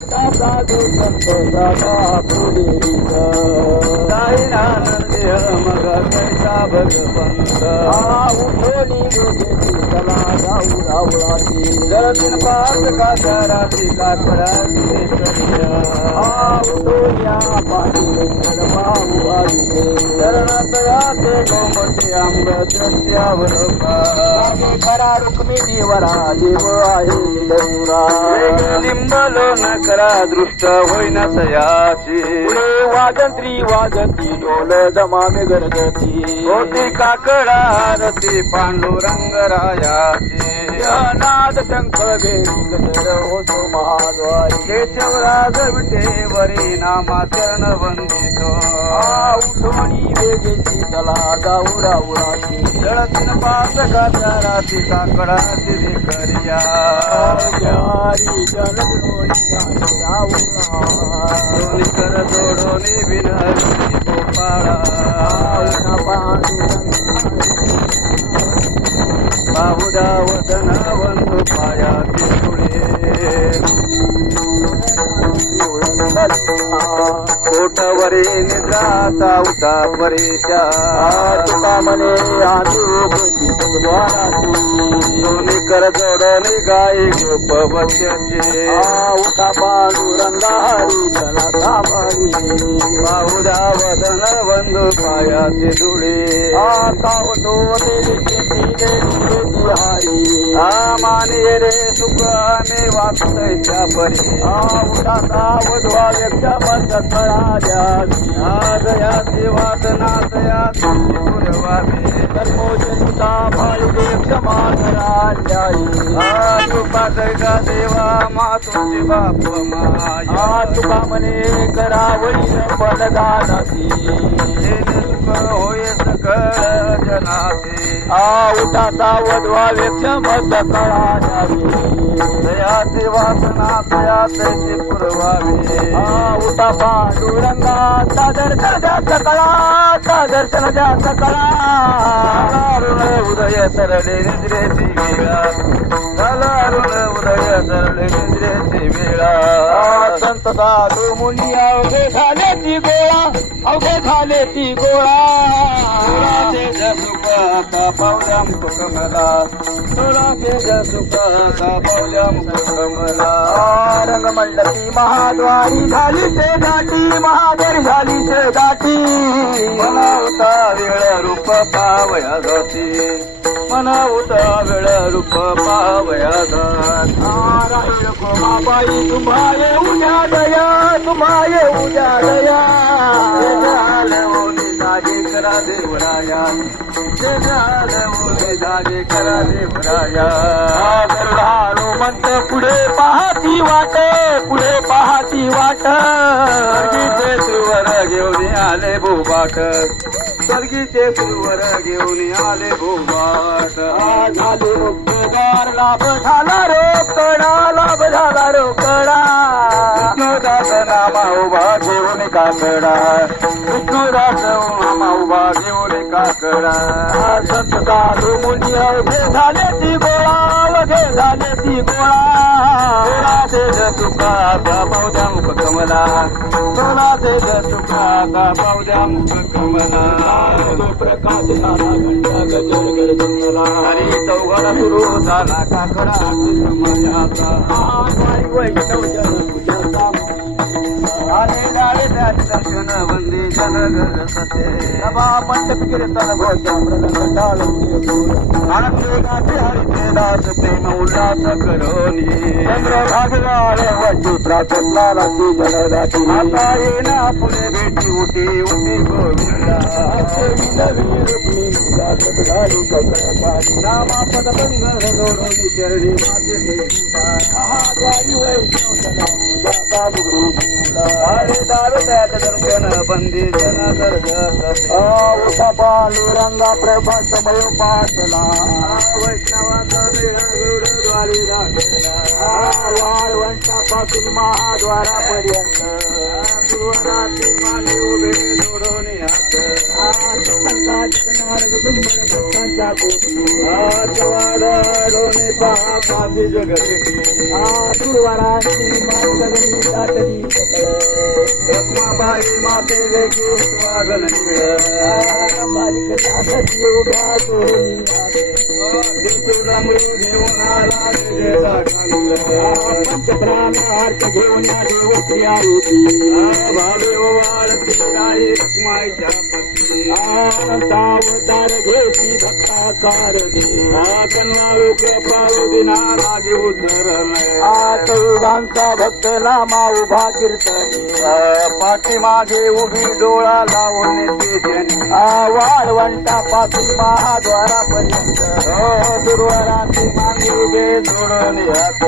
साधू संत दादा पुढे मग कैसा भगवंत उठोनी वेगेची चला जाऊ रावळाची जळतीन पाच कातराची काकडाची उठोया पाठी पाहू आले शरणात याते गोमटे आंब दृष्ट्यावर खरा रुक्मिणी वरा देव आहे लिंबलो न करा दृष्ट होईन तयाची वाजंत्री वाजती डोल दमामे गरजती होती काकडा रती पांडुरंग रायाची नाद शंख बेरी गजर होतो महाद्वारी केशवराज विठेवरी नामा चरण वंदितो उठोनी वेगेची चला जाऊ रावळाची जळतीन पाच कातराची काकडा तिरी करिया दोन्ही कर जोडोनी विनरती गोपाळा बाहुदा वदन वंदू पायाची कोटवरी निद्राता उता परेशा तुका म्हणे दोन्ही कर जोडणी गाई गोप वच्चे उठा पांडुरंगा हरी चला कामरी बाहुदा वदन वंदू पायाची धुळे होतो हरी मानिये रे सुख ने वाचतच्या परी उठाता वधवा व्यक्त मत दयाची वासना दयाची पुरवावे कर्मोजनुता भाई क्षमा कराई कृपा कैका देवा मातुची बाप माया तुका म्हणे करावळी फलदानाची सुख होय सकळ जनाचे उठाता वधवा व्यक्षम सकळा द्यावी दयाची वासना दयाची पुरवावी उठा पांडुरंगा दर्शन द्या सकळा दर्शन द्या सकळा अरुण उदय सरळे निद्रेची वेळा अरुण उदय सरळे निद्रेची वेळा संत साधू मुनी अवघे झाले ती गोळा अवघे झाले ती गोळा तेज सुख आता पावल्या मुखकमला थोडा तेज सुख आता पावल्या मुखकमला रंगमंडपी महाद्वारी झाली ते दाटी महादेवी झाली ते दाटी मला होता वेळ रूप पावया जाती मला होता वेळ रूप पावया जात राहील गोमाबाई तुम्हाये उद्या दया तुम्हाये उद्या दया जागे करा देवराया जागे करा देवराया हनुमंत पुढे पाहती वाट पुढे पाहती वाट स्वर्गीचे सुवर घेऊन आले भूबाट स्वर्गीचे सुवर घेऊन आले भूबाट झाले मुक्तदार लाभ झाला रोकडा लाभ झाला रोकडा विष्णुदास नामा उभा घेऊन काकडा विष्णुदास नामा उभा घेऊन काकडा संत साधू मुनी अवघे झाले ती गोळा अवघे झाले ती गोळा तेज सुखाचा पावद्या मुख कमला सोला तेज सुखाचा पावद्या मुख कमला प्रकाश झाला घंटा गजर गरजला हरी चौघडा सुरू झाला काकडा वैष्णव जन तुझ्या आले डाळे त्याचे दर्शन वंदे जनगरसते सभा मंडप कीर्तन घोषामृत आनंदे गाते हरिते दास प्रेम उल्लास करोनी चंद्र भागवाळे वच्ची प्राचलाची जनदाती आता येना पुणे भेटी उठी उठी गोविंदा नवी रुक्मिणी दास घाली कपडाची नामा पद बंगर जोडोनी चरणी माते महाद्वारी वैष्णव सदा अरे दारू त्यात दर्शन बंदी जन गर्ग उठा पांडुरंगा प्रभा समय पासला वैष्णवाचा वाळवंटापासून महाद्वारापर्यंत सुवराती मागे उभे जोडून हात वाढवणे पहा पाठी जगरेटी रत्माबाई माते देखी स्वागन डमरू घेऊन आला पंचप्राणार्थ घेऊन भावे वाळती रत्माईच्या पत्नी अवतार घेती भक्ताकारणी कन्नाळू कृपाळू दिना लागे उतरणे चौदांचा भक्त नामा उभा कीर्तनी पाठीमागे उभी डोळा लावून तेजनी वाळवंटा पासून महाद्वारापर्यंत दुर्वारांची मागे उभे जोडून हात